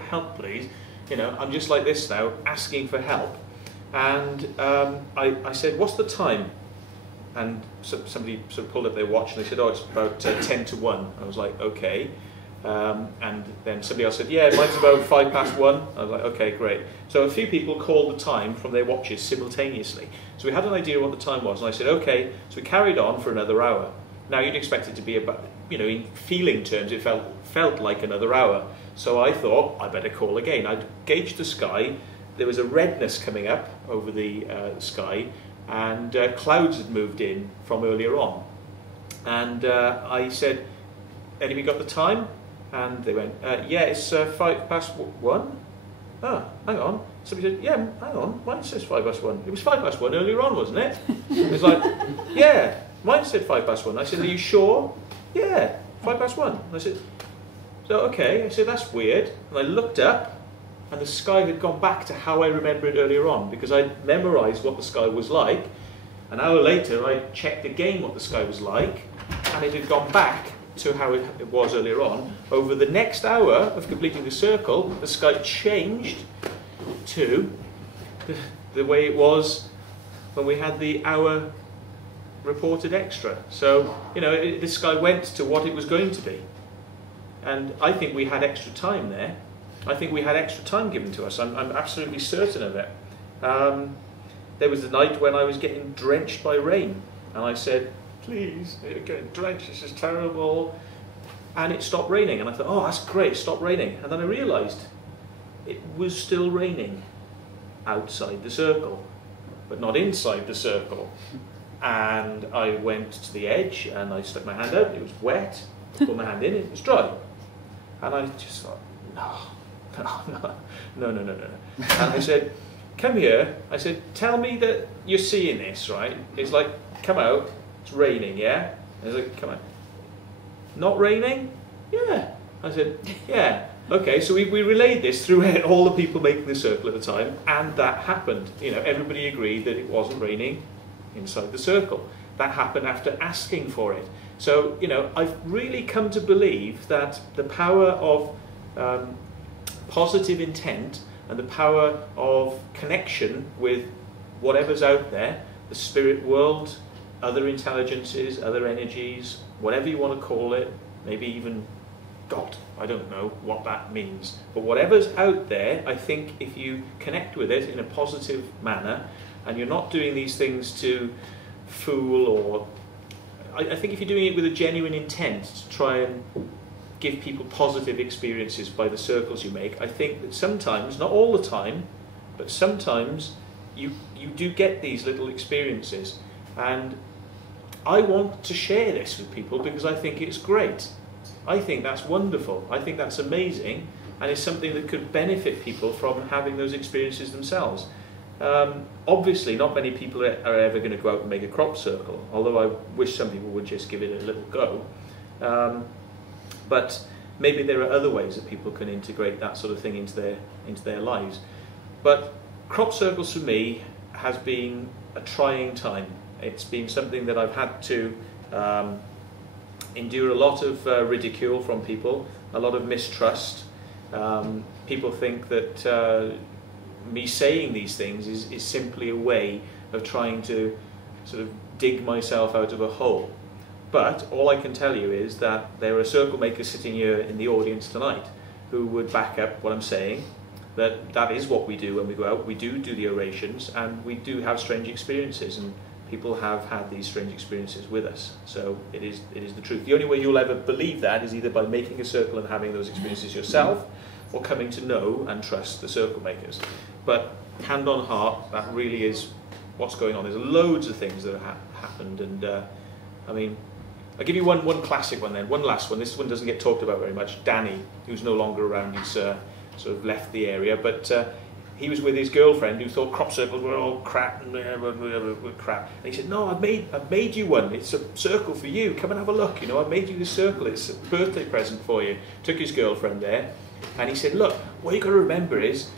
help please, you know, I'm just like this now, asking for help. And I said, what's the time? And somebody sort of pulled up their watch and they said, oh, it's about 10 to 1. I was like, okay. And then somebody else said, yeah, mine's about 1:05. I was like, okay, great. So a few people called the time from their watches simultaneously. So we had an idea what the time was, and I said, okay. So we carried on for another hour. Now you'd expect it to be about, you know, in feeling terms, it felt like another hour. So I thought, I better call again. I'd gauged the sky. There was a redness coming up over the sky, and clouds had moved in from earlier on. And I said, anybody got the time? And they went, yeah, it's 1:05. Oh, hang on. Somebody said, yeah, hang on, mine says 1:05. It was 1:05 earlier on, wasn't it? It was like, yeah, mine said 1:05. I said, are you sure? Yeah, 1:05. I said, so okay. I said, that's weird. And I looked up, and the sky had gone back to how I remember it earlier on, because I memorised what the sky was like. An hour later, I checked again what the sky was like, and it had gone back to how it was earlier on. Over the next hour of completing the circle, the sky changed to the way it was when we had the hour reported extra. So, you know, the sky went to what it was going to be. And I think we had extra time there. I think we had extra time given to us. I'm absolutely certain of it. There was a night when I was getting drenched by rain, and I said, please, you're getting drenched, this is terrible. And it stopped raining, and I thought, oh, that's great, it stopped raining. And then I realised it was still raining outside the circle, but not inside the circle. And I went to the edge, and I stuck my hand out, it was wet, put my hand in, it was dry. And I just thought, no. And I said, come here. I said, tell me that you're seeing this, right? It's like, come out. It's raining, yeah? And he's like, come on. Not raining? Yeah. I said, yeah. Okay, so we relayed this through all the people making the circle at the time, and that happened. You know, everybody agreed that it wasn't raining inside the circle. That happened after asking for it. So, you know, I've really come to believe that the power of positive intent and the power of connection with whatever's out there, the spirit world, other intelligences, other energies, whatever you want to call it, maybe even God, I don't know what that means. But whatever's out there, I think if you connect with it in a positive manner, and you're not doing these things to fool, or I think if you're doing it with a genuine intent to try and give people positive experiences by the circles you make, I think that sometimes, not all the time, but sometimes you do get these little experiences. And I want to share this with people because I think it's great. I think that's wonderful. I think that's amazing, and it's something that could benefit people from having those experiences themselves. Obviously, not many people are ever going to go out and make a crop circle, although I wish some people would just give it a little go. But maybe there are other ways that people can integrate that sort of thing into their lives. But crop circles for me has been a trying time. It's been something that I've had to endure a lot of ridicule from people, a lot of mistrust. People think that me saying these things is simply a way of trying to sort of dig myself out of a hole. But all I can tell you is that there are circle makers sitting here in the audience tonight who would back up what I'm saying, that is what we do when we go out. We do the orations, and we do have strange experiences, and people have had these strange experiences with us. So it is the truth. The only way you'll ever believe that is either by making a circle and having those experiences yourself, or coming to know and trust the circle makers. But hand on heart, that really is what's going on. There's loads of things that have happened, and I mean, I'll give you one classic one then, one last one. This one doesn't get talked about very much. Danny, who's no longer around, he's sort of left the area, but he was with his girlfriend who thought crop circles were all crap and crap. And he said, no, I've made you one. It's a circle for you. Come and have a look. You know, I've made you this circle. It's a birthday present for you. Took his girlfriend there, and he said, look, what you got to remember is,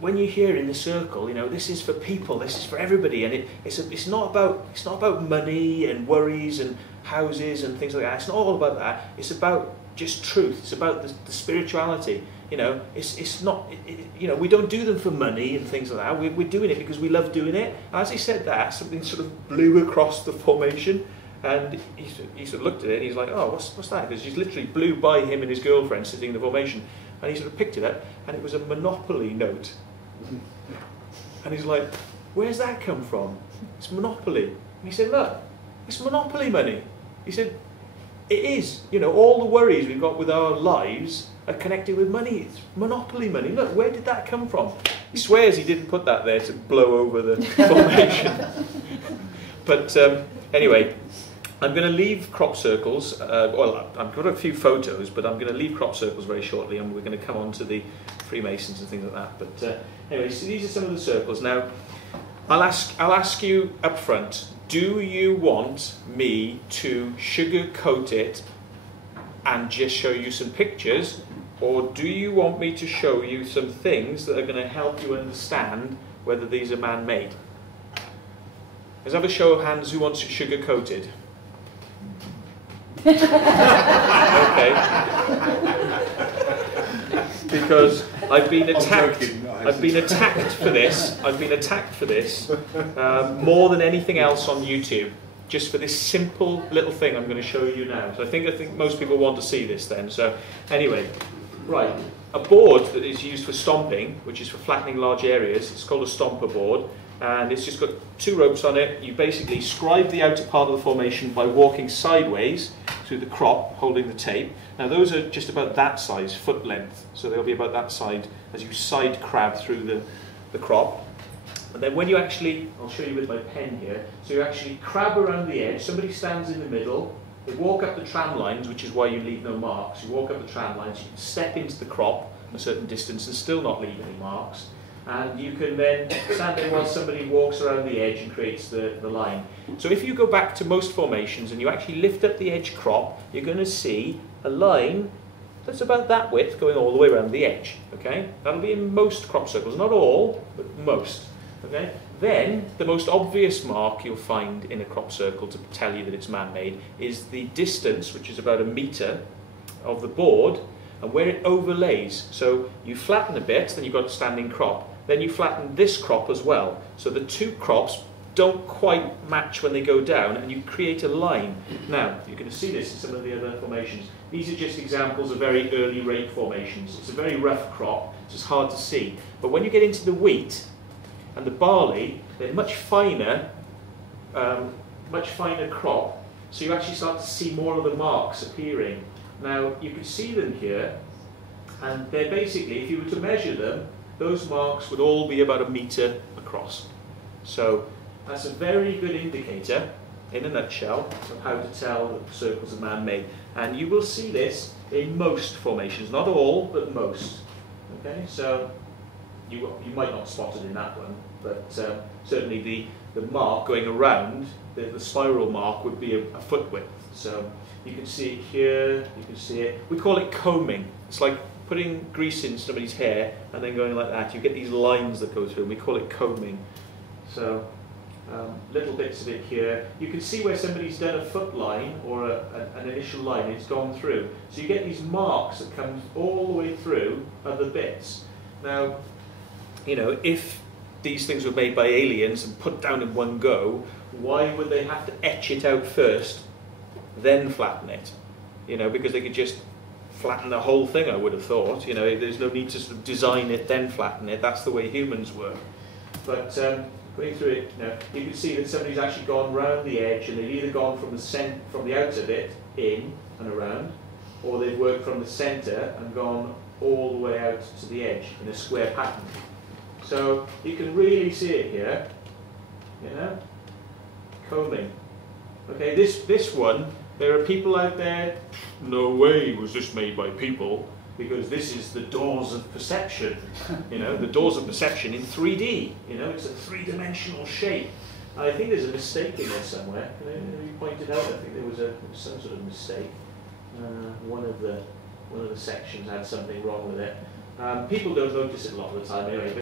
when you're here in the circle, you know, this is for people, this is for everybody, and it's not about money and worries and houses and things like that. It's not all about that. It's about just truth. It's about the spirituality. You know, it's not, you know, we don't do them for money and things like that. We're doing it because we love doing it. As he said that, something sort of blew across the formation, and he sort of looked at it and he's like, oh, what's that? Because he literally blew by him and his girlfriend sitting in the formation, and he sort of picked it up, and it was a Monopoly note. And he's like, where's that come from? It's Monopoly. And he said, look, it's Monopoly money. He said, it is. You know, all the worries we've got with our lives are connected with money. It's Monopoly money. Look, where did that come from? He swears he didn't put that there to blow over the formation. But anyway, I'm going to leave crop circles. Well, I've got a few photos, but I'm going to leave crop circles very shortly, and we're going to come on to the Freemasons and things like that. But anyway, so these are some of the circles. Now, I'll ask you up front, do you want me to sugarcoat it and just show you some pictures, or do you want me to show you some things that are going to help you understand whether these are man-made? Let's have a show of hands who wants it sugar-coated. Okay. Because I've been attacked. I've been attacked for this. I've been attacked for this more than anything else on YouTube. Just for this simple little thing I'm going to show you now. So I think most people want to see this then. So anyway, right, a board that is used for stomping, which is for flattening large areas. It's called a stomper board, and it's just got 2 ropes on it. You basically scribe the outer part of the formation by walking sideways through the crop, holding the tape. Now those are just about that size, foot length. So they'll be about that side as you side crab through the crop. And then when you actually, I'll show you with my pen here, so you actually crab around the edge, somebody stands in the middle, they walk up the tram lines, which is why you leave no marks. You walk up the tram lines, you can step into the crop a certain distance and still not leave any marks. And you can then stand there while somebody walks around the edge and creates the line. So if you go back to most formations and you actually lift up the edge crop, you're going to see a line that's about that width going all the way around the edge. Okay? That'll be in most crop circles, not all, but most. Okay? Then, the most obvious mark you'll find in a crop circle to tell you that it's man-made is the distance, which is about 1 metre, of the board, and where it overlays. So you flatten a bit, then you've got a standing crop. Then you flatten this crop as well. So the 2 crops don't quite match when they go down, and you create a line. Now, you're going to see this in some of the other formations. These are just examples of very early rape formations. It's a very rough crop, so it's hard to see. But when you get into the wheat and the barley, they're much finer crop, so you actually start to see more of the marks appearing. Now, you can see them here, and they're basically, if you were to measure them, those marks would all be about 1 metre across. So that's a very good indicator, in a nutshell, of how to tell that the circles are man-made. And you will see this in most formations, not all, but most. Okay, so you might not spot it in that one, but certainly the mark going around, the spiral mark would be a foot width. So you can see it here, you can see it. We call it combing. It's like putting grease in somebody's hair and then going like that. You get these lines that go through, and we call it combing. So little bits of it here. You can see where somebody's done a foot line or an initial line, it's gone through. So you get these marks that come all the way through other bits. Now, you know, if these things were made by aliens and put down in one go, why would they have to etch it out first, then flatten it? You know, because they could just flatten the whole thing, I would have thought. You know, there's no need to sort of design it, then flatten it. That's the way humans work. But going through it, you can see that somebody's actually gone round the edge, and they've either gone from the outer bit in and around, or they've worked from the centre and gone all the way out to the edge in a square pattern. So you can really see it here, you know, combing. Okay, this one, there are people out there, no way was this made by people, because this is the doors of perception, you know, the doors of perception in 3D, you know, it's a 3-dimensional shape. I think there's a mistake in there somewhere. You pointed out, I think there was some sort of mistake. One of the sections had something wrong with it. People don't notice it a lot of the time anyway.